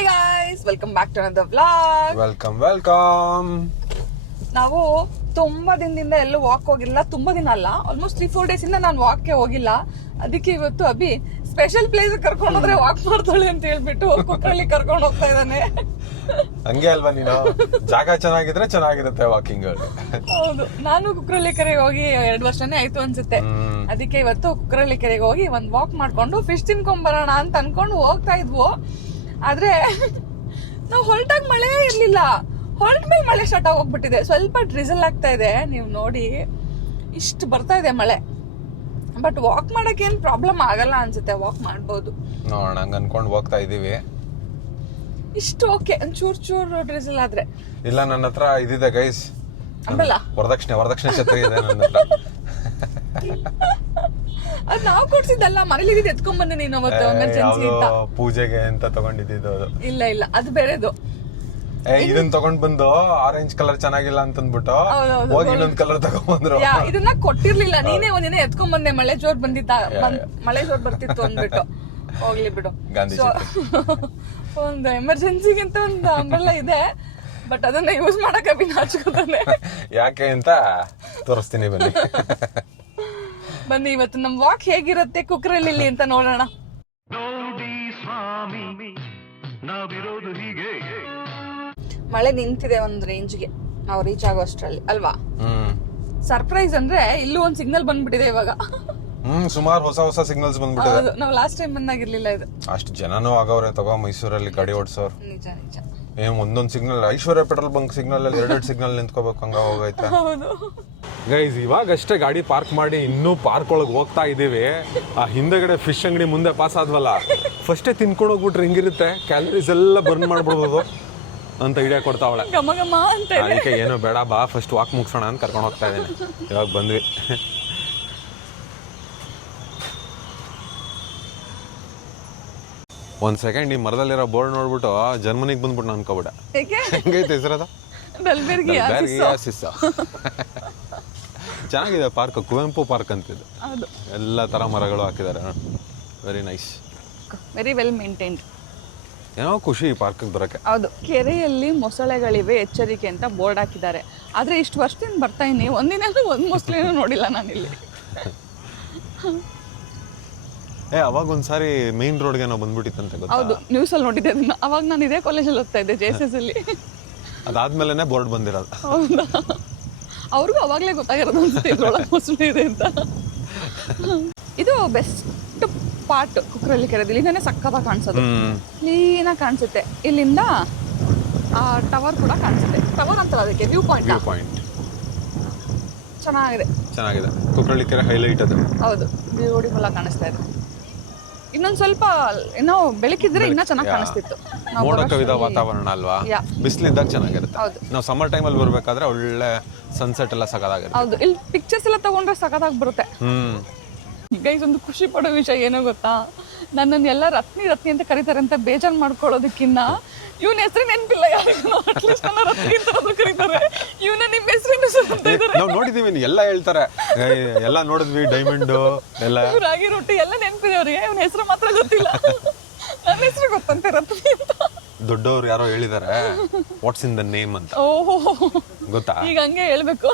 Hey guys, welcome back to another vlog. Welcome. ನಾವು ತುಂಬಾ ದಿನದಿಂದ ಎಲ್ಲೂ ವಾಕ್ ಹೋಗಿಲ್ಲ. ತುಂಬಾ ದಿನ ಅಲ್ಲ, ಆಲ್ಮೋಸ್ಟ್ 3-4 ಡೇಸ್ ಇಂದ ನಾನು ವಾಕ್ಗೆ ಹೋಗಿಲ್ಲ. ಅದಕ್ಕೆ ಇವತ್ತು ಅಭಿ ಸ್ಪೆಷಲ್ ಪ್ಲೇಸ್ ಕರ್ಕೊಂಡು ಹೋದ್ರೆ ವಾಕ್ ಮಾಡ್ತಾಳೆ ಅಂತ ಹೇಳ್ಬಿಟ್ಟು ಕುಕ್ಕರಲ್ಲಿ ಕರ್ಕೊಂಡು ಹೋಗ್ತಾ ಇದ್ದಾನೆ. ಹಂಗೆ ಅಲ್ವಾ ನೀನು, ಜಾಗ ಚೆನ್ನಾಗಿದ್ರೆ ಚೆನ್ನಾಗಿರುತ್ತೆ ವಾಕಿಂಗ್. ಹೌದು, ನಾನು ಕುಕ್ಕರಲ್ಲಿ ಕೆರೆಗೆ ಹೋಗಿ 2 ವರ್ಷನೇ ಆಯ್ತು ಅನ್ಸುತ್ತೆ. ಅದಕ್ಕೆ ಇವತ್ತು ಕುಕ್ಕರಲ್ಲಿ ಕೆರೆಗೆ ಹೋಗಿ ಒಂದ್ ವಾಕ್ ಮಾಡ್ಕೊಂಡು ಫಿಶ್ ತಿನ್ಕೊಂಡ್ ಬರೋಣ ಅಂತ ಅನ್ಕೊಂಡು ಹೋಗ್ತಾ ಇದ್ವು. ಆದ್ರೆ ನಾವು ಹೊರಟಾಗ ಮಳೆ ಇರ್ಲಿಲ್ಲ, ಹೊರಟ ಮೇಲೆ ಮಳೆ ಸ್ಟಾರ್ಟ್ ಆಗೋಗ್ಬಿಟ್ಟಿದೆ. ಸ್ವಲ್ಪ ಡ್ರಿಸಲ್ ಆಗ್ತಾ ಇದೆ, ನೀವು ನೋಡಿ ಇಷ್ಟು ಬರ್ತಾ ಇದೆ ಮಳೆ. ಬಟ್ ವಾಕ್ ಮಾಡಕ್ ಏನ್ ಪ್ರಾಬ್ಲಮ್ ಆಗಲ್ಲ ಅನ್ಸುತ್ತೆ, ವಾಕ್ ಮಾಡ್ಬೋದು. ನೋಡೋಣ, ಹಂಗ ಅನ್ಕೊಂಡು ಹೋಗ್ತಾ ಇದೀವಿ. ಇಷ್ಟು ಓಕೆ, ಒಂದ್ ಚೂರ್ ಡ್ರಿಸಲ್ ಆದ್ರೆ. ಇಲ್ಲ, ನನ್ನ ಹತ್ರ ಇದಿದೆ ಗೈಸ್, ಅಂಬಲ್ಲ ವರದಕ್ಷಿಣೆ ಛತ್ರಿ ಇದೆ ನನ್ನ ಹತ್ರ. ಅದ್ ನಾವು ಕೊಡ್ಸಿದ್ದಲ್ಲ, ಮನೇಲಿ ಇದ್ ಎತ್ಕೊಂಡ್ ಬಂದೆ ನೀನು ಅವತ್ತು ಎಮರ್ಜೆನ್ಸಿ ಅಂತ. ಪೂಜೆಗೆ ಅಂತ ತಗೊಂಡಿದ್ದು ಅದು. ಇಲ್ಲ ಅದು ಬೇರೆದು. ಇದನ್ನ ತಗೊಂಡ್ ಬಂದು ಆರೆಂಜ್ ಕಲರ್ ಚೆನ್ನಾಗಿಲ್ಲ ಅಂತಂದ್ಬಿಟ್ಟು ಹೋಗಿ ಇನ್ನೊಂದ್ ಕಲರ್ ತಗೊಂಡ್ಬಂದ್ರು. ಇದನ್ನ ಕೊಟ್ಟಿರ್ಲಿಲ್ಲ, ನೀನೇ ಒಂದಿನ ಎತ್ಕೊಂಡ್ ಬಂದೆ. ಮಳೆ ಜೋರ್ ಬಂದಿತ್ತ, ಮಳೆ ಜೋರ್ ಬರ್ತಿತ್ತು ಅಂದ್ಬಿಟ್ಟು. ಹೋಗ್ಲಿ ಬಿಡು, ಒಂದು ಎಮರ್ಜೆನ್ಸಿಗಿಂತ ಒಂದು ಅಂಬ್ರೆಲಾ ಇದೆ, ಬಟ್ ಅದನ್ನ ಯೂಸ್ ಮಾಡಕ್ ನಾಚ್ಕೋತಾನೆ. ಯಾಕೆ ಅಂತ ತೋರಿಸ್ತೀನಿ, ಬನ್ನಿ. ಬನ್ನಿ, ಇವತ್ತು ನಮ್ ವಾಕ್ ಹೇಗಿರುತ್ತೆ ಕುಕ್ಕರಲ್ಲಿ ಅಂತ ನೋಡೋಣ. ಮಳೆ ನಿಂತಿದೆ ಒಂದ್ ರೇಂಜ್ಗೆ, ನಾವು ರೀಚ್ ಆಗೋ ಅಷ್ಟ್ರಲ್ಲಿ ಅಲ್ವಾ. ಸರ್ಪ್ರೈಸ್ ಅಂದ್ರೆ ಇಲ್ಲೂ ಒಂದ್ ಸಿಗ್ನಲ್ ಬಂದ್ಬಿಟ್ಟಿದೆ ಇವಾಗ. ಸುಮಾರು ಹೊಸ ಸಿಗ್ನಲ್ಸ್ ಬಂದ್ಬಿಟ್ಟಿದೆ. ನಾವು ಲಾಸ್ಟ್ ಟೈಮ್ ಬಂದಾಗಿರ್ಲಿಲ್ಲ ಇದು. ಅಷ್ಟು ಜನನೂ ಆಗವ್ರೆ ತಗೋ, ಮೈಸೂರಲ್ಲಿ ಗಾಡಿ ಓಡಿಸೋರು. ನಿಜ ಒಂದೊಂದ್ ಸಿಗ್ನಲ್, ಐಶ್ವರ್ಯ ಪೆಟ್ರೋಲ್ ಬಂಕ್ ಸಿಗ್ನಲ್ ಅಲ್ಲಿ 2 ಸಿಗ್ನಲ್ ನಿಂತ್ಕೋಬೇಕು, ಹಂಗ ಹೋಗೈತೆ. ಗೈಸ್, ಇವಾಗಷ್ಟೇ ಗಾಡಿ ಪಾರ್ಕ್ ಮಾಡಿ ಇನ್ನೂ ಪಾರ್ಕ್ ಒಳಗೆ ಹೋಗ್ತಾ ಇದೀವಿ. ಆ ಹಿಂದೆಗಡೆ ಫಿಶ್ ಅಂಗಡಿ ಮುಂದೆ ಪಾಸ್ ಆದ್ವಲ್ಲ, ಫಸ್ಟೇ ತಿನ್ಕೊಂಡು ಹೋಗ್ಬಿಟ್ರೆ ಹೆಂಗಿರುತ್ತೆ, ಕ್ಯಾಲರೀಸ್ ಎಲ್ಲ ಬರ್ನ್ ಮಾಡ್ಬಿಡ್ಬೋದು ಅಂತ ಐಡಿಯಾ ಕೊಡ್ತಾವಳೆ. ಅದಕ್ಕೆ ಏನು ಬೇಡ ಬಾ, ಫಸ್ಟ್ ವಾಕ್ ಮುಗಿಸೋಣ ಅಂತ ಕರ್ಕೊಂಡು ಹೋಗ್ತಾ ಇದ್ದೀನಿ. ಇವಾಗ ಬಂದ್ವಿ. ಒಂದ್ ಸೆಕೆಂಡ್ ಈ ಮರದಲ್ಲಿರೋ ಬೋರ್ಡ್ ನೋಡ್ಬಿಟ್ಟು ಜರ್ಮನಿಗೆ ಬಂದ್ಬಿಟ್ಟು ಅನ್ಕೋಬಿಡ. ಹೆಂಗೈತೆ ಹೆಸರದ? ಚೆನ್ನಾಗಿದೆ ಪಾರ್ಕ್, ಕುವೆಂಪು ಪಾರ್ಕ್ ಅಂತಿದೆ. ಎಲ್ಲ ತರ ಮರಗಳು ಹಾಕಿದ್ದಾರೆ, very nice, very well maintained. ಏನೋ ಖುಷಿ ಈ ಪಾರ್ಕ್ ಬರಕ್ಕೆ. ಹೌದು, ಕೆರೆಯಲ್ಲಿ ಮೊಸಳೆಗಳಿವೆ, ಎಚ್ಚರಿಕೆ ಅಂತ ಬೋರ್ಡ್ ಹಾಕಿದ್ದಾರೆ. ಆದ್ರೆ ಇಷ್ಟು ವರ್ಷದಿಂದ ಬರ್ತಾ ಇದೀನಿ, ಒಂದಿನ ಒಂದ್ ಮೊಸಳೆನೂ ನೋಡಿಲ್ಲ ನಾನಿಲ್ಲಿ. ಅವಾಗ ಒಂದ್ಸಾರಿ ಮೇನ್ ರೋಡ್ಗೆ ನಾವು ಬಂದ್ಬಿಟ್ಟಿತ್ತಂತೆ, ಗೊತ್ತಾ? ಹೌದು, ನ್ಯೂಸ್ ಅಲ್ಲಿ ನೋಡಿದ್ದೆ ಅದನ್ನ. ಅವಾಗ ನಾನು ಇದೇ ಕಾಲೇಜಲ್ಲಿ ಓದ್ತಾ ಇದ್ದೆ, JSS ಅಲ್ಲಿ. ಅದಾದ್ಮೇಲೆ ಬೋರ್ಡ್ ಬಂದಿರೋದು. ಹೌದಾ? ಅವ್ರಿಗೂ ಅವಾಗ್ಲೇ ಗೊತ್ತಾಗಿರೋದು ಅನ್ಸುತ್ತೆ ಇದ್ರೊಳಗೆ ಮೊಸಳೆ ಇದೆ ಅಂತ. ಇದು ಬೆಸ್ಟ್ ಪಾರ್ಟ್ ಕುಕ್ಕರಲ್ಲಿ ಕೆರೆದು. ಇಲ್ಲಿಂದಾನೆ ಸಕ್ಕತ್ತಾಗಿ ಕಾಣಿಸೋದು, ಕ್ಲೀನಾಗಿ ಕಾಣಿಸುತ್ತೆ. ಇಲ್ಲಿಂದ ಆ ಟವರ್ ಕೂಡ ಕಾಣಿಸುತ್ತೆ. ಟವರ್ ಅಂತಲ್ಲ ಅದಕ್ಕೆ, ವ್ಯೂ ಪಾಯಿಂಟ್. ಚೆನ್ನಾಗಿದೆ ಕುಕ್ಕರಲ್ಲಿ ಕೆರೆ ಹೈಲೈಟ್ ಅದು. ಹೌದು, ಬ್ಯೂಟಿಫುಲ್ ಆಗಿ ಕಾಣಿಸ್ತಾ ಇದೆ. ಇನ್ನೊಂದ್ ಸ್ವಲ್ಪ ಏನೋ ಬೆಳಕಿದ್ರೆ ಇನ್ನ ಚೆನ್ನಾಗಿ ಕಾಣಿಸ್ತಿತ್ತು. ಮೋಡ ಕವಿದ ವಾತಾವರಣ ಅಲ್ವಾ, ಬಿಸಿಲಿದ್ದಾಗ ಚೆನ್ನಾಗಿರುತ್ತೆ. ನಾವು ಸಮ್ಮರ್ ಟೈಮ್ ಅಲ್ಲಿ ಬರ್ಬೇಕಾದ್ರೆ ಒಳ್ಳೆ ಸನ್ಸೆಟ್ ಎಲ್ಲ ಸಖತ್ತಾಗಿರುತ್ತೆ. ಹೌದು, ಇಲ್ಲಿ ಪಿಕ್ಚರ್ಸ್ ಎಲ್ಲ ತಗೊಂಡ್ರೆ ಸಖತ್ತಾಗಿ ಬರುತ್ತೆ. ಗೈಸ್, ಒಂದು ಖುಷಿ ಪಡೋ ವಿಷಯ ಏನೋ ಗೊತ್ತಾ, ನನ್ನನ್ನು ಎಲ್ಲ ರತ್ನಿ ಅಂತ ಕರೀತಾರೆ ಅಂತ ಬೇಜಾರು ಮಾಡ್ಕೊಳ್ಳೋದಕ್ಕಿಂತ ಇವನ ಹೆಸರು ನೆನಪಿಲ್ಲ ಯಾರಿಗೂ, ಅಟ್ಲೀಸ್ಟ್ ನನ್ನ ರತ್ನಿ ಅಂತ ಕರೀತಾರೆ. ಇವನ ನಿಮ್ಮ ಹೆಸರು ನಾವು ನೋಡಿದೀವಿ, ಎಲ್ಲ ಹೇಳ್ತಾರೆ, ಎಲ್ಲ ನೋಡಿದ್ವಿ, ಡೈಮಂಡ್ ಎಲ್ಲ, ರಾಗಿ ರೊಟ್ಟಿ ಎಲ್ಲ ನೆನಪಿದೆ ಅವ್ರಿಗೆ, ಇವನ ಹೆಸರು ಮಾತ್ರ ಗೊತ್ತಿಲ್ಲ. ನನ್ನ ಹೆಸರು ಗೊತ್ತಂತೆ, ರತ್ನಿ ಅಂತ. ದೊಡ್ಡವ್ರು ಯಾರೋ ಹೇಳಿದಾರೆ, ವಾಟ್ಸ್ ಇನ್ ದ ನೇಮ್ ಅಂತ. ಓಹೋ, ಗೊತ್ತಾ? ಈಗ ಹಂಗೆ ಹೇಳ್ಬೇಕು.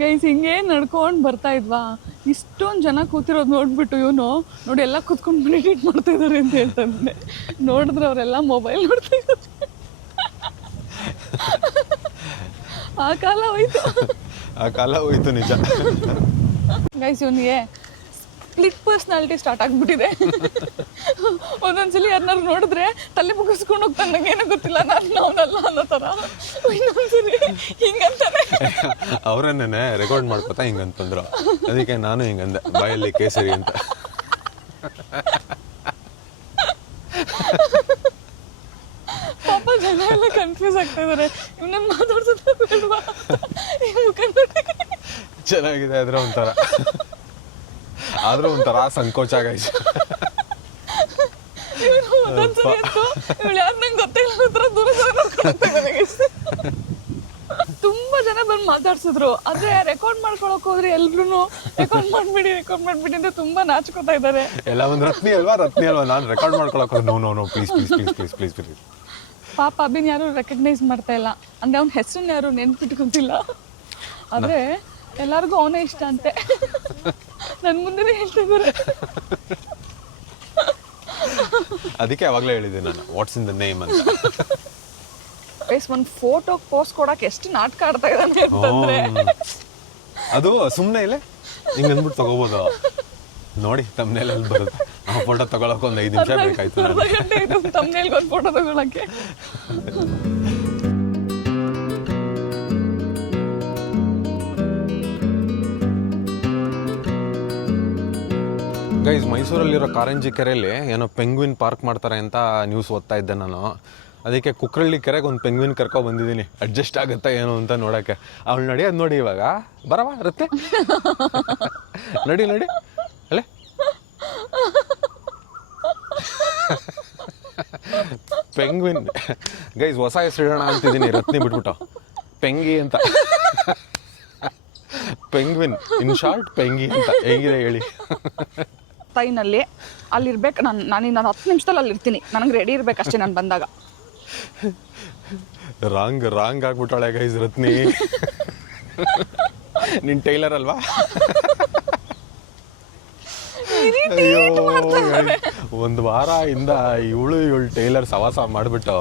ಗೈಸ್, ಹಿಂಗೆ ನಡ್ಕೊಂಡು ಬರ್ತಾ ಇದ್ವಾ, ಇಷ್ಟೊಂದು ಜನ ಕೂತಿರೋದು ನೋಡ್ಬಿಟ್ಟು ಇವನು ನೋಡಿ ಎಲ್ಲ ಕೂತ್ಕೊಂಡು ಮೆಡಿಟೇಟ್ ಮಾಡ್ತಾ ಇದಾರೆ ಅಂತ ಹೇಳ್ತಾನೆ. ನೋಡಿದ್ರೆ ಅವರೆಲ್ಲ ಮೊಬೈಲ್ ನೋಡ್ತಾ ಇದ್ದಾರೆ. ಆ ಕಾಲ ಹೋಯ್ತು ನಿಜ. ಗೈಸ್, ಇವನಿಗೆ ಸ್ಪ್ಲಿಟ್ ಪರ್ಸನಾಲಿಟಿ ಸ್ಟಾರ್ಟ್ ಆಗ್ಬಿಟ್ಟಿದೆ. ಒಂದೊಂದ್ಸಲಿ ಯಾರನ್ನಾರು ನೋಡಿದ್ರೆ ತಲೆ ಮುಗಿಸ್ಕೊಂಡು ಹೋಗ್ತಾನೆ, ನಂಗೇನೋ ಗೊತ್ತಿಲ್ಲ, ನಾನು ಅವನಲ್ಲ ಅನ್ನೋ ತರ. ಇನ್ನೊಂದ್ಸಲಿ ಹಿಂಗಂತಾನೆ, ಅವ್ರನ್ನೇ ರೆಕಾರ್ಡ್ ಮಾಡ್ಕೊತಾ ಹಿಂಗಂತಂದ್ರು, ಅದಕ್ಕೆ ನಾನು ಹಿಂಗಂದೆ, ಬಾಯಲ್ಲಿ ಕೇಸರಿ ಅಂತ. ಪಾಪ ಜನ ಎಲ್ಲ ಕನ್ಫ್ಯೂಸ್ ಆಗ್ತಾ ಇದಾರೆ, ಇವನ್ನ ಮಾತಾಡ್ಸೋದು ಬೇಡವಾ. ಚೆನ್ನಾಗಿದೆ, ಆದ್ರೂ ಒಂಥರ ಸಂಕೋಚ ಆಗೈತೆ. ತುಂಬಾ ಜನ ಬಂದು ಮಾತಾಡ್ಸ ಮಾಡಿಸಿದ್ರು. ಆದ್ರೆ ರೆಕಾರ್ಡ್ ಮಾಡ್ಕೊಳಕ್ ಹೋದ್ರೆ ಎಲ್ರು ರೆಕಾರ್ಡ್ ಮಾಡ್ಬಿಡಿ ಅಂತ ತುಂಬಾ ನಾಚ್ಕೋತಾ ಇದ್ದಾರೆ. ಎಲ್ಲ ಒಂದು ರತ್ನಿ ಅಲ್ವಾ ನಾನು ರೆಕಾರ್ಡ್ ಮಾಡ್ಕೊಳಕ್ ನೋ ಪ್ಲೀಸ್. ಪಾಪ ಅಭಿನ್ ಯಾರು ರೆಕಗ್ನೈಸ್ ಮಾಡ್ತಾ ಇಲ್ಲ, ಅಂದ್ರೆ ಅವ್ನ ಹೆಸರನ್ನ ಯಾರು ನೆನ್ಪಿಟ್ಕೊಂತಿಲ್ಲ. ಆದ್ರೆ ಎಲ್ಲರಿಗೂ ಅವನೇ ಇಷ್ಟ ಅಂತೆ. ನನ್ ಮುಂದೆ ಹೇಳ್ತಾ ಇದ್ದಾರೆ. ಅದಕ್ಕೆ ಅವಾಗಲೇ ಹೇಳಿದೆ ನಾನು ವಾಟ್ಸ್ ಇನ್ ದ ನೇಮ್ ಅಂತ. ಒಂದು ಫೋಟೋ ಪೋಸ್ಟ್ ಕೊಡಕ್ಕೆ ಎಷ್ಟು ನಾಟಕ ಆಡ್ತಾ ಇದ್ದಾನೆ ಅಂತಂದ್ರೆ ಅದು ಸುಮ್ಮನೆ ಇಲ್ಲ ಹಿಂಗೆ ಅಂದ್ಬಿಟ್ಟು ತಗೋಬೋದು. ನೋಡಿ ತಮ್ಮನೇಲಿ ಬರುತ್ತೆ ಆ ಫೋಟೋ ತಗೊಳಕ್ಕೆ ಒಂದು 5 ನಿಮಿಷ ಬೇಕಾಯ್ತು. ತಮ್ಮನೇಲಿ ಒಂದು ಫೋಟೋ ತಗೊಳಕ್ಕೆ. ಗೈಸ್, ಮೈಸೂರಲ್ಲಿರೋ ಕಾರಂಜಿ ಕೆರೆಯಲ್ಲಿ ಏನೋ ಪೆಂಗ್ವಿನ್ ಪಾರ್ಕ್ ಮಾಡ್ತಾರೆ ಅಂತ ನ್ಯೂಸ್ ಓದ್ತಾ ಇದ್ದೆ ನಾನು. ಅದಕ್ಕೆ ಕುಕ್ರಳ್ಳಿ ಕೆರೆಗೆ ಒಂದು ಪೆಂಗ್ವಿನ್ ಕರ್ಕೊ ಬಂದಿದ್ದೀನಿ, ಅಡ್ಜಸ್ಟ್ ಆಗುತ್ತಾ ಏನು ಅಂತ ನೋಡೋಕ್ಕೆ. ಅವಳು ನಡೆಯೋದು ನೋಡಿ ಇವಾಗ. ಬರವಾ ರತ್ತೆ, ನಡಿ ಅಲ್ಲೇ. ಪೆಂಗ್ವಿನ್ ಗೈಸ್ ಹೊಸ ಹೆಸರು ಇಡೋಣ ಅಂತಿದ್ದೀನಿ, ರತ್ನಿ ಬಿಟ್ಬಿಟ್ಟು ಪೆಂಗಿ ಅಂತ. ಪೆಂಗ್ವಿನ್ ಇನ್ ಶಾರ್ಟ್ ಪೆಂಗಿ ಅಂತ. ಹೇಗಿದೆ ಹೇಳಿ? ತೈನಲ್ಲಿ ಅಲ್ಲಿರ್ಬೇಕು. ನಾನು 10 ನಿಮಿಷದಲ್ಲಿ ಅಲ್ಲಿ ಇರ್ತೀನಿ. ನನಗೆ ರೆಡಿ ಇರ್ಬೇಕಷ್ಟೇ ನಾನು ಬಂದಾಗ. ರಾಂಗ್ ಆಗ್ಬಿಟ್ಟಾಳೆ ಗೈಸ್ ರತ್ನಿ. ನಿನ್ ಟೈಲರ್ ಅಲ್ವಾ? ಅಯ್ಯೋ, ಒಂದು ವಾರದಿಂದ ಇವಳು ಟೈಲರ್ ಸವಾಸ ಮಾಡಿಬಿಟ್ಟು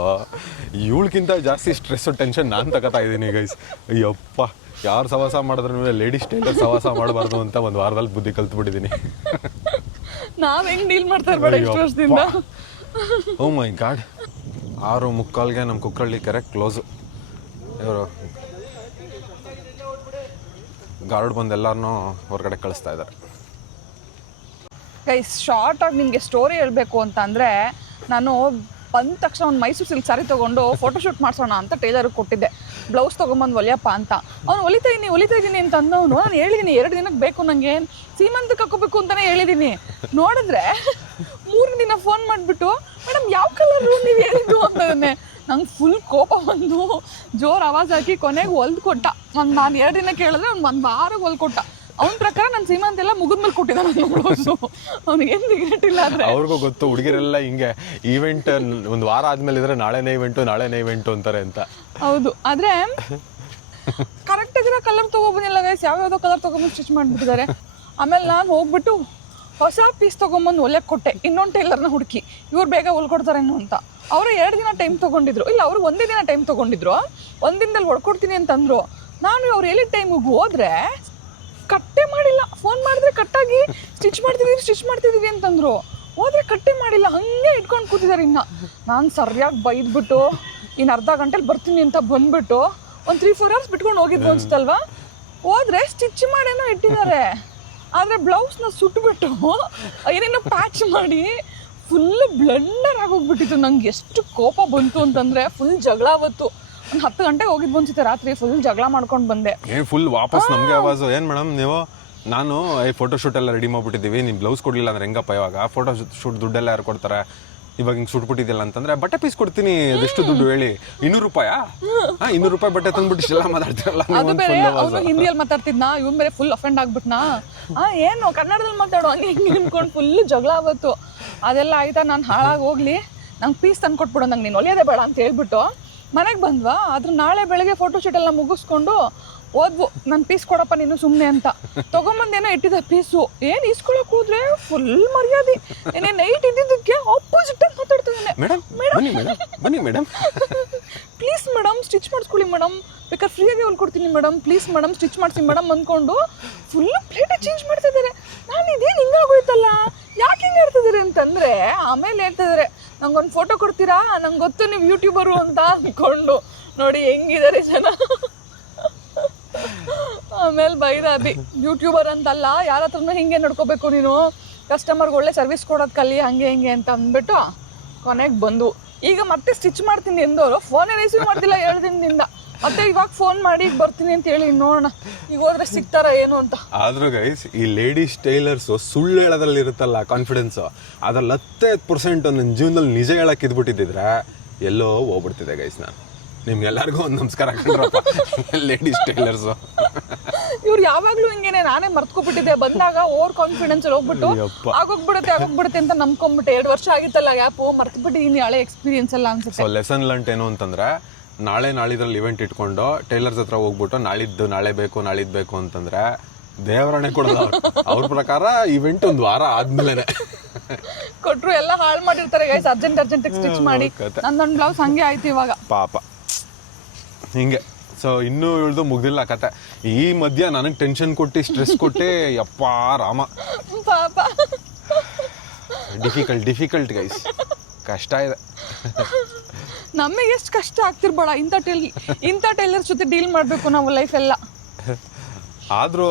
ಇವಳಕ್ಕಿಂತ ಜಾಸ್ತಿ ಸ್ಟ್ರೆಸ್ ಟೆನ್ಷನ್ ನಾನು ತಗೋತಾ ಇದ್ದೀನಿ ಗೈಸ್. ಅಯ್ಯಪ್ಪ, ಯಾರು ಸವಾಸ ಮಾಡಿದ್ರೆ ಲೇಡೀಸ್ ಟೈಲರ್ ಸವಾಸ ಮಾಡಬಾರ್ದು ಅಂತ ಒಂದು ವಾರದಲ್ಲಿ ಬುದ್ಧಿ ಕಲ್ತ್ಬಿಟ್ಟಿದ್ದೀನಿ. ನಾವ್ ಹೆಂಗ್ ಡೀಲ್ ಮಾಡ್ತಾ ಇರ್ಬೇಡ ಇಷ್ಟು ವರ್ಷದಿಂದ. ಓ ಮೈ ಗಾಡ್, 6:45ಗೆ ನಮ್ಮ ಕುಕ್ರಳ್ಳಿ ಕೆರೆ ಕ್ಲೋಸು. ಇವರು ಗಾರ್ಡ್ ಬಂದು ಎಲ್ಲರನ್ನೂ ಹೊರಗಡೆ ಕಳಿಸ್ತಾ ಇದ್ದಾರೆ. ಗೈಸ್, ಶಾರ್ಟ್ ಆಗಿ ನಿಮಗೆ ಸ್ಟೋರಿ ಹೇಳಬೇಕು ಅಂತ ಅಂದರೆ, ನಾನು ಬಂದ ತಕ್ಷಣ ಒಂದು ಮೈಸೂರು ಸಿಲ್ಕ್ ಸಾರಿ ತೊಗೊಂಡು ಫೋಟೋಶೂಟ್ ಮಾಡಿಸೋಣ ಅಂತ ಟೈಲರ್ಗೆ ಕೊಟ್ಟಿದ್ದೆ. ಬ್ಲೌಸ್ ತೊಗೊಂಬಂದು ಹೊಲಿಯಪ್ಪ ಅಂತ. ಅವ್ನು ಹೊಲಿತಾ ಇದ್ದೀನಿ ಅಂತ ಅಂದವನು. ನಾನು ಹೇಳಿದ್ದೀನಿ 2 ದಿನಕ್ಕೆ ಬೇಕು, ನನಗೆ ಸೀಮಂತಕ್ಕೆ ಹಾಕೋಬೇಕು ಅಂತಲೇ ಹೇಳಿದ್ದೀನಿ. ನೋಡಿದ್ರೆ 3 ದಿನ ಫೋನ್ ಮಾಡಿಬಿಟ್ಟು, ಮೇಡಮ್ ಯಾವ ಕಲರು ನೀವು ಹೇಳಿದ್ದು ಅಂತದನ್ನೇ. ನಂಗೆ ಫುಲ್ ಕೋಪ ಬಂದು ಜೋರು ಆವಾಜ್ ಹಾಕಿ ಕೊನೆಗೆ ಹೊಲ್ದು ಕೊಟ್ಟ. ನಾನು 2 ದಿನ ಕೇಳಿದ್ರೆ ಅವ್ನು 1 ವಾರಕ್ಕೆ ಹೊಲ್ದು ಕೊಟ್ಟ. ಅವನ ಪ್ರಕಾರ ನನ್ನ ಸೀಮಂತ ಎಲ್ಲ ಮುಗಿದ್ಮೇಲೆ ಕೊಟ್ಟಿದ್ದಾನೆ ನನ್ನ ಬ್ಲೌಸು. ಅವ್ನಿಗೇನು ರಿಗ್ರೆಟ್ ಇಲ್ಲ. ಆದರೆ ಅವ್ರಿಗೂ ಗೊತ್ತು ಹುಡುಗಿರೆಲ್ಲ ಹಿಂಗೆ ಈವೆಂಟ್ ಒಂದು ವಾರ ಆದ್ಮೇಲೆ ಇದ್ರೆ ನಾಳೆನೇ ಇವೆಂಟು ಅಂತಾರೆ ಅಂತ. ಹೌದು, ಆದರೆ ಕರೆಕ್ಟಾಗಿರೋ ಕಲರ್ ತೊಗೊಬಂದಿಲ್ಲ ಗೈಸ್. ಯಾವ್ಯಾವುದೋ ಕಲರ್ ತೊಗೊಂಬಂದು ಸ್ಟಿಚ್ ಮಾಡಿಬಿಟ್ಟಿದ್ದಾರೆ. ಆಮೇಲೆ ನಾನು ಹೋಗ್ಬಿಟ್ಟು ಹೊಸ ಪೀಸ್ ತೊಗೊಂಬಂದು ಹೊಲಿಯಕ್ಕೆ ಕೊಟ್ಟೆ, ಇನ್ನೊಂದು ಟೈಲರ್ನ ಹುಡುಕಿ. ಇವ್ರು ಬೇಗ ಹೊಲ್ಕೊಡ್ತಾರೇನೋ ಅಂತ. ಅವರು 2 ದಿನ ಟೈಮ್ ತೊಗೊಂಡಿದ್ರು. ಇಲ್ಲ, ಅವರು 1 ದಿನ ಟೈಮ್ ತೊಗೊಂಡಿದ್ರು. 1 ದಿನದಲ್ಲಿ ಹೊಡ್ಕೊಡ್ತೀನಿ ಅಂತಂದರು. ನಾನು ಅವ್ರು ಹೇಳಿದ ಟೈಮಿಗೆ ಹೋದರೆ ಕಟ್ಟೆ ಮಾಡಿಲ್ಲ. ಫೋನ್ ಮಾಡಿದ್ರೆ ಕಟ್ಟಾಗಿ ಸ್ಟಿಚ್ ಮಾಡ್ತಿದ್ದೀವಿ ಅಂತಂದರು. ಹೋದ್ರೆ ಕಟ್ಟೆ ಮಾಡಿಲ್ಲ, ಹಂಗೆ ಇಟ್ಕೊಂಡು ಕೂತಿದ್ದಾರೆ. ಇನ್ನು ನಾನು ಸರಿಯಾಗಿ ಬೈದ್ಬಿಟ್ಟು ಇನ್ನು ಅರ್ಧ ಗಂಟೆಲಿ ಬರ್ತೀನಿ ಅಂತ ಬಂದ್ಬಿಟ್ಟು ಒಂದು 3-4 ಅವರ್ಸ್ ಬಿಟ್ಕೊಂಡು ಹೋಗಿದ್ದು ಅನ್ಸುತ್ತಲ್ವಾ. ಹೋದ್ರೆ ಸ್ಟಿಚ್ ಮಾಡೇನೋ ಇಟ್ಟಿದ್ದಾರೆ, ಆದರೆ ಬ್ಲೌಸ್ನ ಸುಟ್ಬಿಟ್ಟು ಏನೇನೋ ಪ್ಯಾಚ್ ಮಾಡಿ ಫುಲ್ ಬ್ಲಂಡರ್ ಆಗೋಗ್ಬಿಟ್ಟಿತ್ತು. ನಂಗೆ ಎಷ್ಟು ಕೋಪ ಬಂತು ಅಂತಂದರೆ, ಫುಲ್ ಜಗಳ ಅವತ್ತು. ಒಂದು 10 ಗಂಟೆಗೆ ಹೋಗಿದ್ದು ಅನ್ಸುತ್ತೆ ರಾತ್ರಿ. ಫುಲ್ ಜಗಳ ಮಾಡ್ಕೊಂಡು ಬಂದೆ. ಫುಲ್ ವಾಪಸ್ ನಮಗೆ ಆವಾಜು. ಏನು ಮೇಡಮ್ ನೀವು, ನಾನು ಫೋಟೋಶೂಟ್ ಎಲ್ಲ ರೆಡಿ ಮಾಡ್ಬಿಟ್ಟಿದ್ದೀವಿ, ನೀವು ಬ್ಲೌಸ್ ಕೊಡಲಿಲ್ಲ ಅಂದ್ರೆ ಹೆಂಗಪ್ಪ ಇವಾಗ? ಫೋಟೋಶೂಟ್ ದುಡ್ಡೆಲ್ಲ ಯಾರು ಕೊಡ್ತಾರೆ? ಇವಾಗ ಹಿಂಗೆ ಸುಟ್ಬಿಟ್ಟಿದ್ದಿಲ್ಲ ಅಂತಂದ್ರೆ ಬಟ್ಟೆ ಪೀಸ್ ಕೊಡ್ತೀನಿ. ಅದೆಷ್ಟು ದುಡ್ಡು ಹೇಳಿ? 200 ರೂಪಾಯಾ? 200 ರೂಪಾಯಿ ಬಟ್ಟೆ ತಂದ್ಬಿಟ್ಟು ಇಷ್ಟೆಲ್ಲ ಮಾತಾಡ್ತಿರಲ್ಲ. ಅದು ಬೇರೆ ಅವನು ಹಿಂದಿಯಲ್ಲಿ ಮಾತಾಡ್ತಿದ್ನಾ, ಇವನ್ ಬೇರೆ ಫುಲ್ ಅಫೆಂಡ್ ಆಗ್ಬಿಟ್ನಾ. ಏನು ಕನ್ನಡದಲ್ಲಿ ಮಾತಾಡೋ ಹಂಗೆ ಹಿಂಗೆ ಅನ್ಕೊಂಡು ಫುಲ್ ಜಗಳ ಆವತ್ತು. ಅದೆಲ್ಲ ಆಯ್ತಾ, ನಾನು ಹಾಳಾಗಿ ಹೋಗ್ಲಿ, ನಂಗೆ ಪೀಸ್ ತಂದು ಕೊಟ್ಬಿಡೋ, ನಂಗೆ ನೀನು ಹೊಲಿಯೋದೇ ಬೇಡ ಅಂತ ಹೇಳ್ಬಿಟ್ಟು ಮನೆಗೆ ಬಂದ್ವಾ. ಆದ್ರೆ ನಾಳೆ ಬೆಳಗ್ಗೆ ಫೋಟೋಶೂಟ್ ಎಲ್ಲ ಮುಗಿಸ್ಕೊಂಡು ಓದ್ವು. ನನ್ನ ಪೀಸ್ ಕೊಡಪ್ಪ ನೀನು ಸುಮ್ಮನೆ ಅಂತ ತೊಗೊಂಬಂದೇನೋ ಇಟ್ಟಿದ್ದ ಪೀಸು. ಏನು ಇಸ್ಕೊಳಕ್ ಹೋದ್ರೆ ಫುಲ್ ಮರ್ಯಾದೆ. ಏನೇ ನೈಟ್ ಇದ್ದಿದ್ದಕ್ಕೆ ಆಪೋಸಿಟ್ ಆಗಿ ಮಾತಾಡ್ತಿದ್ದಾನೆ. ಬನ್ನಿ ಮೇಡಮ್, ಪ್ಲೀಸ್ ಮೇಡಮ್ ಸ್ಟಿಚ್ ಮಾಡಿಸ್ಕೊಳ್ಳಿ ಮೇಡಮ್, ಬೇಕಾದ್ರೆ ಫ್ರೀಯಾಗಿ ಹೊಲ್ಕೊಡ್ತೀನಿ ಮೇಡಮ್, ಪ್ಲೀಸ್ ಮೇಡಮ್ ಸ್ಟಿಚ್ ಮಾಡಿಸಿ ಮೇಡಮ್ ಅಂದ್ಕೊಂಡು ಫುಲ್ ಪ್ಲೇಟೇ ಚೇಂಜ್ ಮಾಡ್ತಿದ್ದಾರೆ. ನಾನು ಇದೇನು ಹಿಂಗಾಗೋಯ್ತಲ್ಲ, ಯಾಕೆ ಹಿಂಗೆ ಹೇಳ್ತಿದ್ದಾರೆ ಅಂತಂದರೆ, ಆಮೇಲೆ ಹೇಳ್ತಿದ್ದಾರೆ ನಂಗೊಂದು ಫೋಟೋ ಕೊಡ್ತೀರಾ, ನಂಗೆ ಗೊತ್ತು ನೀವು ಯೂಟ್ಯೂಬರು ಅಂತ ಅಂದ್ಕೊಂಡು. ನೋಡಿ ಹೆಂಗಿದ್ದಾರೆ ಜನ. ಆಮೇಲೆ ಬೈದಾಬಿ, ಯೂಟ್ಯೂಬರ್ ಅಂತಲ್ಲ, ಯಾರ ಹತ್ರನೂ ಹಿಂಗೆ ನಡ್ಕೋಬೇಕು ನೀನು, ಕಸ್ಟಮರ್ಗೆ ಒಳ್ಳೆ ಸರ್ವಿಸ್ ಕೊಡೋದು ಕಲಿ, ಹಂಗೆ ಹಿಂಗೆ ಅಂತ ಅಂದ್ಬಿಟ್ಟು ಕೊನೆಗೆ ಬಂದು ಈಗ ಮತ್ತೆ ಸ್ಟಿಚ್ ಮಾಡ್ತೀನಿ ಎಂದವರು ಫೋನೇ ರಿಸೀವ್ ಮಾಡ್ತಿಲ್ಲ 2 ದಿನದಿಂದ. ಮತ್ತೆ ಇವಾಗ ಫೋನ್ ಮಾಡಿ ಬರ್ತೀನಿ ಅಂತ ಹೇಳಿ ನೋಡೋಣ ಈಗ ಹೋದ್ರೆ ಸಿಗ್ತಾರ ಏನು ಅಂತ. ಆದ್ರೂ ಗೈಸ್, ಈ ಲೇಡೀಸ್ ಟೈಲರ್ಸ್ ಸುಳ್ಳು ಹೇಳೋದ್ರಲ್ಲಿ ಇರುತ್ತಲ್ಲ ಕಾನ್ಫಿಡೆನ್ಸ್, ಅದ್ರಲ್ಲಿ 10% ನನ್ನ ಜೀವನದಲ್ಲಿ ನಿಜ ಹೇಳಕ್ ಇದ್ಬಿಟ್ಟಿದ್ರೆ ಎಲ್ಲೋ ಹೋಗ್ಬಿಡ್ತಿದೆ ಗೈಸ್ ನಾನು. ನಿಮ್ಗೆಲ್ಲರಿಗೂ ಒಂದು ನಮಸ್ಕಾರ ಕಂಡ್ರಪ್ಪ ಲೇಡೀಸ್ ಟೈಲರ್ಸು. ಇವ್ರು ಯಾವಾಗ್ಲೂ ಹಿಂಗೇನೆ, ನಾನೇ ಮರ್ತ್ಕೊಬಿಟ್ಟಿದ್ದೆ. ಬಂದಾಗ ಓವರ್ ಕಾನ್ಫಿಡೆನ್ಸ್ ಅಲ್ಲಿ ಹೋಗ್ಬಿಟ್ಟು ಆಗೋಗ್ಬಿಡುತ್ತೆ ಅಂತ ನಂಬ್ಕೊಂಡ್ಬಿಟ್ಟೆ. 2 ವರ್ಷ ಆಗಿತ್ತಲ್ಲ ಗ್ಯಾಪ್, ಮರ್ತ್ಬಿಟ್ಟಿದೀನಿ ಹಳೆ ಎಕ್ಸ್ಪೀರಿಯನ್ಸ್ ಎಲ್ಲ ಅನ್ಸುತ್ತೆ. ಸೊ ಲೆಸನ್ ಲರ್ನ್ ಏನು ಅಂತಂದ್ರೆ, ನಾಳಿದ್ರಲ್ಲಿ ಇವೆಂಟ್ ಇಟ್ಕೊಂಡು ಟೈಲರ್ಸ್ ಹತ್ರ ಹೋಗ್ಬಿಟ್ಟು ನಾಳೆ ಬೇಕು ಅಂತಂದ್ರೆ ದೇವರಣೆ ಕೊಡಲ್ಲ. ಅವ್ರ ಪ್ರಕಾರ ಇವೆಂಟ್ 1 ವಾರ ಆದ್ಮೇಲೆ ಕೊಟ್ರು ಎಲ್ಲ ಹಾಳು ಮಾಡಿರ್ತಾರೆ ಗೈಸ್. ಅರ್ಜೆಂಟ್ ಸ್ಟಿಚ್ ಮಾಡಿ ನಂದೊಂದು ಬ್ಲೌಸ್ ಹಂಗೆ ಆಯ್ತು ಇವಾಗ ಪಾಪ ಹಿಂಗೆ. ಸೊ ಇನ್ನೂ ಇಳ್ದು ಮುಗ್ದಿಲ್ಲ ಕತೆ. ಈ ಮಧ್ಯ ನನಗೆ ಟೆನ್ಷನ್ ಕೊಟ್ಟು ಸ್ಟ್ರೆಸ್ ಕೊಟ್ಟೆ ಯಪ್ಪ ರಾಮ ಪಾಪ. ಡಿಫಿಕಲ್ಟ್ ಗೈಸ್, ಕಷ್ಟ ಇದೆ. ನಮಗೆ ಎಷ್ಟು ಕಷ್ಟ ಆಗ್ತಿರ್ಬೇಡ ಇಂಥ ಟೈಲರ್ಸ್ ಜೊತೆ ಡೀಲ್ ಮಾಡಬೇಕು ನಾವು ಲೈಫ್ ಎಲ್ಲ. ಆದ್ರೂ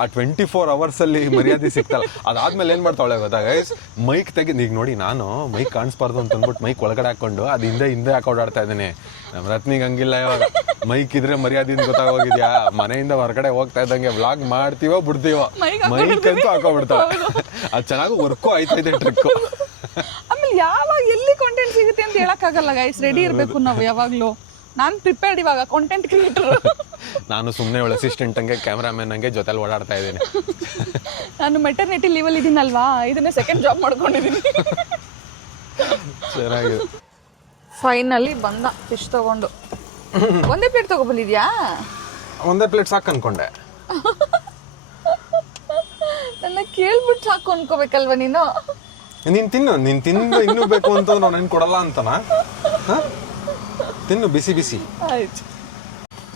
ಆ 24 hours ಅಲ್ಲಿ ಮರ್ಯಾದೆ ಸಿಗ್ತಲ್ಲ. ಅದಾದ್ಮೇಲೆ ಏನ್ ಮಾಡ್ತಾವಳೆ ಗೊತ್ತಾ ಗೈಸ್, ಮೈಕ್ ತೆಗೆದು ಈಗ ನೋಡಿ, ನಾನು ಮೈಕ್ ಕಾಣಿಸ್ಬಾರ್ದು ಅಂತ ಅಂದ್ಬಿಟ್ಟು ಮೈಕ್ ಒಳಗಡೆ ಹಾಕೊಂಡು ಅದು ಹಿಂದೆ ಹಾಕಿ ಓಡಾಡ್ತಾ ಇದ್ದೀನಿ. ನಮ್ಮ ರತ್ನಿಗೆ ಹಂಗಿಲ್ಲ. ಇವಾಗ ಮೈಕ್ ಇದ್ರೆ ಮರ್ಯಾದಿಂದ ಗೊತ್ತಾಗೋಗಿದ್ಯಾ. ಮನೆಯಿಂದ ಹೊರಗಡೆ ಹೋಗ್ತಾ ಇದ್ದಂಗೆ ವ್ಲಾಗ್ ಮಾಡ್ತೀವೋ ಬಿಡ್ತೀವೋ, ಮೈಕ್ ಅಂತೂ ಹಾಕೋಬಿಡ್ತಾಳೆ. ಅದು ಚೆನ್ನಾಗಿ ವರ್ಕು ಆಯ್ತಾ ಇದೆ ಟ್ರಿಕ್. ಆಮೇಲೆ ಯಾವಾಗ ಎಲ್ಲಿ ಕಾಂಟೆಂಟ್ ಸಿಗುತ್ತೆ ಅಂತ ಹೇಳಕ್ಕಾಗಲ್ಲ ಗೈಸ್. ರೆಡಿ ಇರಬೇಕು ನಾವು ಯಾವಾಗ್ಲೂ. ನಾನು ಪ್ರಿಪೇರ್ಡ್ ಇವಾಗ ಕಾಂಟೆಂಟ್ ಕ್ರಿಯೇಟರ್. ನಾನು ಸುಮ್ಮನೆ ಅವಳ ಅಸಿಸ್ಟೆಂಟ್ ಹಂಗೆ ಕ್ಯಾಮ್ರಾಮನ್ ಹಂಗೆ ಜೊತೆಲಿ ಓಡಾಡ್ತಾ ಇದ್ದೀನಿ. ನಾನು ಮೆಟರ್ನಿಟಿ ಲೀವಲ್ಲಿ ಇದ್ದೀನಲ್ವಾ, ಇದನ್ನೇ ಸೆಕೆಂಡ್ ಜಾಬ್ ಮಾಡ್ಕೊಂಡಿದ್ದೀನಿ. ಚೆನ್ನಾಗಿದೆ. ಫೈನಲಿ ಬಂದ ಫಿಶ್ ತಗೊಂಡು. ಒಂದೇ ಪ್ಲೇಟ್ ತಗೊಬಂದಿದ್ಯಾ? ಒಂದೇ ಪ್ಲೇಟ್ ಸಾಕು ಅನ್ಕೊಂಡೆ. ನನ್ನ ಕೇಳ್ಬಿಟ್ಟು ಸಾಕು ಅನ್ಕೋಬೇಕಲ್ವಾ ನೀನು. ನೀನ್ ತಿಂದು ಇನ್ನೂ ಬೇಕು ಅಂತ ನಾನು ಕೊಡಲ್ಲ ಅಂತನಾ? ತಿನ್ನು ಬಿಸಿ. ಆಯ್ತು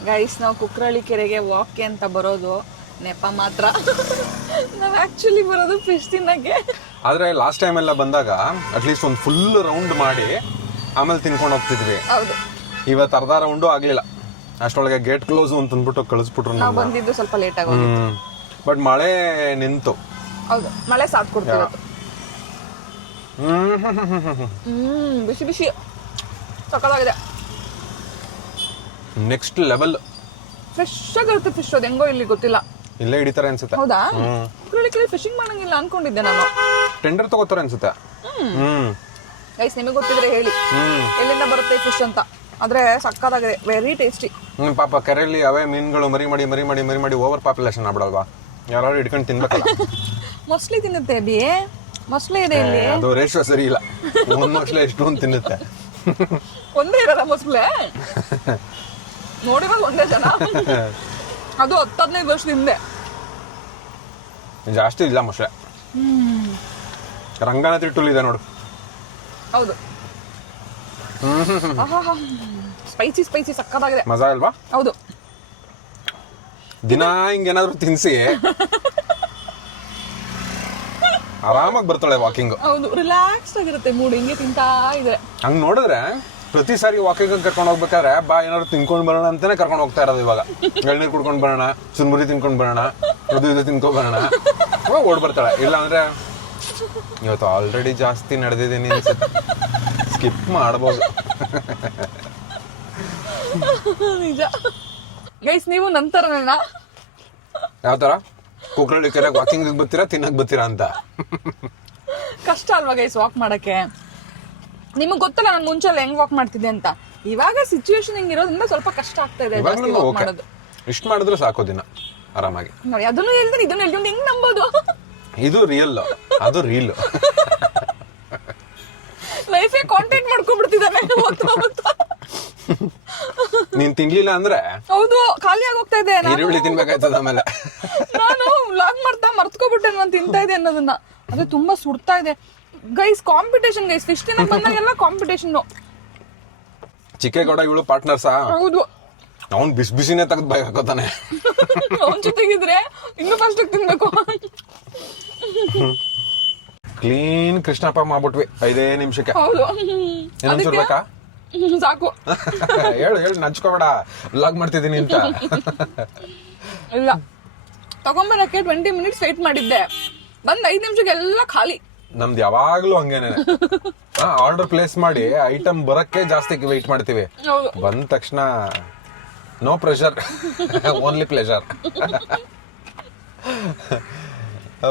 ಗೈಸ್, ನಾವು ಕುಕ್ರಳ್ಳಿ ಕೆರೆಗೆ ವಾಕ್ಗೆ ಅಂತ ಬರೋದು ನೆಪ ಮಾತ್ರ. ನಾವು ಆಕ್ಚುಲಿ ಬರೋದು ಫಿಶ್ ತಿನ್ನಕ್ಕೆ. ಆದ್ರೆ ಲಾಸ್ಟ್ ಟೈಮ್ ಎಲ್ಲ ಬಂದಾಗ ಅಟ್ಲೀಸ್ಟ್ ಒಂದು ಫುಲ್ ರೌಂಡ್ ಮಾಡಿ ಆಮೇಲೆ ತಿನ್ಕೊಂಡು ಹೋಗ್ತಿದ್ವಿ. ಹೌದು, ಇವತ್ತು ಅರ್ಧ ರೌಂಡು ಆಗ್ಲಿಲ್ಲ. ಅಷ್ಟೊಳಗೆ ಗೇಟ್ ಕ್ಲೋಸ್ ಅಂತ ಅಂದ್ಬಿಟ್ಟು ಕಳಿಸ್ಬಿಟ್ರು. ನಾವು ಬಂದಿದ್ದು ಸ್ವಲ್ಪ ಲೇಟ್ ಆಗಿ. ಬಟ್ ಮಳೆ ನಿಂತು. ಹೌದು, ಮಳೆ ಸಾಥ್ ಕೊಡ್ತೀವಿ. ಬಿಸಿ ಸಕ್ಕತ್ತಾಗಿದೆ. Next level. ಫ್ರೆಶ್ ಆಗಿರುತ್ತೆ ಫಿಶ್. ಅದು ಹೆಂಗೋ ಇಲ್ಲಿ ಗೊತ್ತಿಲ್ಲ, ಇಲ್ಲೇ ಹಿಡಿತಾರೆ ಅನ್ಸುತ್ತೆ. ಹೌದಾ? ಕುಕ್ರಳ್ಳಿ ಫಿಶಿಂಗ್ ಮಾಡಂಗಿಲ್ಲ ಅನ್ಕೊಂಡಿದ್ದೆ ನಾನು. ಟೆಂಡರ್ ತಗೋತಾರೆ ಅನ್ಸುತ್ತೆ. ಗೈಸ್, ನಿಮಗೆ ಗೊತ್ತಿದ್ರೆ ಹೇಳಿ ಎಲ್ಲಿಂದ ಬರುತ್ತೆ ಫಿಶ್ ಅಂತ. ಆದ್ರೆ ಸಕ್ಕತ್ತಾಗಿದೆ, ವೆರಿ ಟೇಸ್ಟಿ. ಪಾಪ ಕೆರೆಯಲ್ಲಿ ಅವೇ ಮೀನುಗಳು ಮರಿ ಮಾಡಿ ಓವರ್ ಪಾಪ್ಯುಲೇಷನ್ ಆಗ್ಬಿಡಲ್ವಾ? ಯಾರು ಹಿಡ್ಕೊಂಡು ತಿನ್ಬೇಕಲ್ಲ. ಮೊಸಳಿ ತಿನ್ನುತ್ತೆ ಬಿ, ಮೊಸಳೆ ಇದೆ ಇಲ್ಲಿ. ಅದು ರೇಷೋ ಸರಿ ಇಲ್ಲ. ಒಂದ್ ಮೊಸಳೆ ಎಷ್ಟೊಂದು ತಿನ್ನುತ್ತೆ. ಒಂದೇ ಇರಲ್ಲ ಮೊಸಳೆ, ನೋಡಿರೋದು ಒಂದೇ ಜನ. ಅದು 10-15 ವರ್ಷದ ಹಿಂದೆ. ಜಾಸ್ತಿ ಇಲ್ಲ ಮೊಸಳೆ. ರಂಗನಾಥ್ ಟುಲ್ ಇದೆ ನೋಡು. ಹೌದು, ಸ್ಪೈಸಿ ಸಕ್ಕತ್ತಾಗಿದೆ. ಮಜಾ ಅಲ್ವಾ? ಹೌದು. ದಿನ ಹಿಂಗೇನಾದ್ರು ತಿನ್ಸಿ ಆರಾಮಾಗಿ ಬರ್ತಾಳೆ ವಾಕಿಂಗ್. ಹೌದು, ರಿಲ್ಯಾಕ್ಸ್ ಆಗಿರುತ್ತೆ ಮೂಡ್ ಹಿಂಗೆ ತಿಂತಾ ಇದ್ರೆ. ಹಂಗ್ ನೋಡಿದ್ರೆ ಪ್ರತಿ ಸಾರಿ ವಾಕಿಂಗ್ ಕರ್ಕೊಂಡು ಹೋಗ್ಬೇಕಾದ್ರೆ ಬಾ ಏನಾದ್ರು ತಿನ್ಕೊಂಡ್ ಬರೋಣ ಅಂತಾನೆ ಕರ್ಕೊಂಡು ಹೋಗ್ತಾ ಇರೋದು. ಇವಾಗ ಎಳ್ನೀರು ಕುಡ್ಕೊಂಡ್ ಬರೋಣ, ಚುರುಮುರಿ ತಿನ್ಕೊಂಡ್ ಬರೋಣ, ಇದು ತಿನ್ಕೊಂಡ್ ಬರೋಣ, ಓಡ್ ಬರ್ತಾಳೆ. ಇಲ್ಲ ಅಂದ್ರೆ ಇವತ್ತು ಆಲ್ರೆಡಿ ಜಾಸ್ತಿ ನಡೆದಿದ್ದೀನಿ ಅನ್ಸುತ್ತೆ, ಸ್ಕಿಪ್ ಮಾಡ್ಬೋದು. ನಿಜ ಗೈಸ್, ನೀವು ನಂತರನೇನ ಯಾವ ತರ ಕುಕ್ರಳ್ಳಿ ಕೆರೆ ವಾಕಿಂಗ್ ಬರ್ತೀರಾ ತಿನ್ನಕ್ ಬರ್ತೀರಾ ಅಂತ? ಕಷ್ಟ ಅಲ್ವಾ ಗೈಸ್ ವಾಕ್ ಮಾಡಕ್ಕೆ? ನಿಮಗ್ ಗೊತ್ತಲ್ಲ ನಾನು ಮುಂಚೆ ಹೆಂಗ್ ವಾಕ್ ಮಾಡ್ತಿದ್ದೆ ಅಂತ. ಇವಾಗ ಸಿಚುವೇಶನ್ ಹಿಂಗಿರೋದ್ರಿಂದ ಸ್ವಲ್ಪ ಕಷ್ಟ ಆಗ್ತಾ ಇದೆ ಜಾಸ್ತಿ ವಾಕ್ ಮಾಡೋದು. ಇಷ್ಟು ಮಾಡಿದ್ರೆ ಸಾಕು ದಿನ ಆರಾಮಾಗಿ. ನೋಡಿ, ಅದನ್ನು ಹೇಳ್ತಾರೆ ಇದನ್ನು ಹೇಳ್ಕೊಂಡು ಹೆಂಗ್ ನಂಬೋದು? ಇದು ರಿಯಲ್, ಅದು ರೀಲ್. ಲೈಫೇ ಕಾಂಟೆಂಟ್ ಮಾಡ್ಕೊಂಡ್ಬಿಡ್ತಿದ್ದಾನೆ ಹೋಗ್ತಾ. ನೀನ್ ತಿನ್ಲಿಲ್ಲ ಅಂದ್ರೆ ಹೌದು, ಖಾಲಿ ಆಗೋಗ್ತಾ ಇದೆ. ಈರುಳ್ಳಿ ತಿನ್ಬೇಕಾಯ್ತದ. ಆಮೇಲೆ ನಾನು ವ್ಲಾಗ್ ಮಾಡ್ತಾ ಮರ್ತ್ಕೊಬಿಟ್ಟೆ ನಾನು ತಿಂತಾ ಇದೆ ಅನ್ನೋದನ್ನ. ಅದು ತುಂಬಾ ಸುಡ್ತಾ ಇದೆ ಗೈಸ್. ಕಾಂಪಿಟೇಷನ್ ಗೈಸ್, ಫಿಶ್ ತಿನ್ನಕ್ ಬಂದಾಗೆಲ್ಲ ಕಾಂಪಿಟೇಷನ್. ಚಿಕ್ಕೇಗೌಡ ಇವಳು ಪಾರ್ಟ್ನರ್ಸಾ? ಹೌದು. ಅವ್ನ್ ಬಿಸಿನೇ ತೆಗೆದು ಬಾಯ್ ಹಾಕೋತಾನೆ. ಅವ್ನ ಜೊತೆಗಿದ್ರೆ ಇನ್ನು ಫಸ್ಟ್ ತಿನ್ಬೇಕು. ಕ್ಲೀನ್ ಕೃಷ್ಣಪ್ಪ ಮಾಡ್ಬಿಟ್ವಿ 5 ನಿಮಿಷಕ್ಕೆ. ಹೌದು, ಬೇಕಾ? ಸಾಕು. ಹೇಳು ನಚ್ಕೋಬೇಡ, ವ್ಲಾಗ್ ಮಾಡ್ತಿದ್ದೀನಿ ಅಂತ. ಇಲ್ಲ, ತಗೊಂಬರಕ್ಕೆ 20 minutes ವೇಟ್ ಮಾಡಿದ್ದೆ. ಬಂದ್ 5 ನಿಮಿಷಕ್ಕೆ ಎಲ್ಲ ಖಾಲಿ. ನಮ್ದು ಯಾವಾಗ್ಲೂ ಹಂಗೇನೆ. ಆರ್ಡರ್ ಪ್ಲೇಸ್ ಮಾಡಿ ಐಟಮ್ ಬರಕ್ಕೆ ಜಾಸ್ತಿ ವೇಟ್ ಮಾಡ್ತೀವಿ. ಬಂದ ತಕ್ಷಣ no pressure, only pleasure.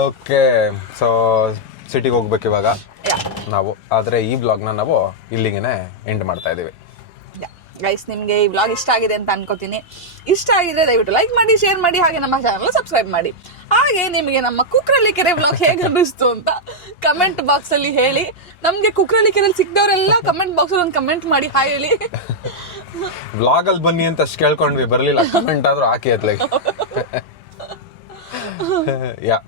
Okay, so ಸಿಟಿಗೆ ಹೋಗ್ಬೇಕು ಇವಾಗ ನಾವು. ಆದ್ರೆ ಈ ಬ್ಲಾಗ್ನ ನಾವು ಇಲ್ಲಿಗೆ ಎಂಡ್ ಮಾಡ್ತಾ ಇದೀವಿ. ಗೈಸ್ ನಿಮಗೆ ಈ ವ್ಲಾಗ್ ಇಷ್ಟ ಆಗಿದೆ ಅಂತ ಅನ್ಕೋತೀನಿ. ಇಷ್ಟ ಆಗಿದ್ರೆ ದಯವಿಟ್ಟು ಲೈಕ್ ಮಾಡಿ, ಶೇರ್ ಮಾಡಿ, ಹಾಗೆ ನಮ್ಮ ಚಾನಲ್ ಸಬ್ಸ್ಕ್ರೈಬ್ ಮಾಡಿ. ಹಾಗೆ ನಿಮಗೆ ನಮ್ಮ ಕುಕ್ರಳ್ಳಿ ಕೆರೆ ವ್ಲಾಗ್ ಹೇಗೆ ಅನ್ನಿಸ್ತು ಅಂತ ಕಮೆಂಟ್ ಬಾಕ್ಸ್ ಅಲ್ಲಿ ಹೇಳಿ. ನಮ್ಗೆ ಕುಕ್ರಳ್ಳಿ ಕೆರೆಯಲ್ಲಿ ಸಿಕ್ದವರೆಲ್ಲ ಕಮೆಂಟ್ ಬಾಕ್ಸ್ ಅಲ್ಲಿ ಒಂದು ಕಮೆಂಟ್ ಮಾಡಿ ಹಾಯ್ ಹೇಳಿ. ವ್ಲಾಗ್ ಅಲ್ಲಿ ಬನ್ನಿ ಅಂತ ಅಷ್ಟು ಕೇಳ್ಕೊಂಡ್ವಿ, ಬರ್ಲಿಲ್ಲ, ಕಮೆಂಟ್ ಆದ್ರೂ ಹಾಕಿ ಅತ್ಲಾಗ. ಯಾ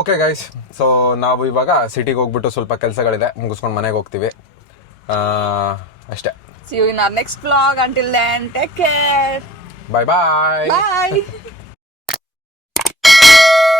ಓಕೆ ಗೈಸ್, ಸೊ ನಾವು ಇವಾಗ ಸಿಟಿಗೆ ಹೋಗ್ಬಿಟ್ಟು ಸ್ವಲ್ಪ ಕೆಲಸಗಳಿದೆ ಮುಗಿಸ್ಕೊಂಡು ಮನೆಗೆ ಹೋಗ್ತೀವಿ ಅಷ್ಟೇ. See you in our next vlog. Until then, take care. Bye bye. Bye.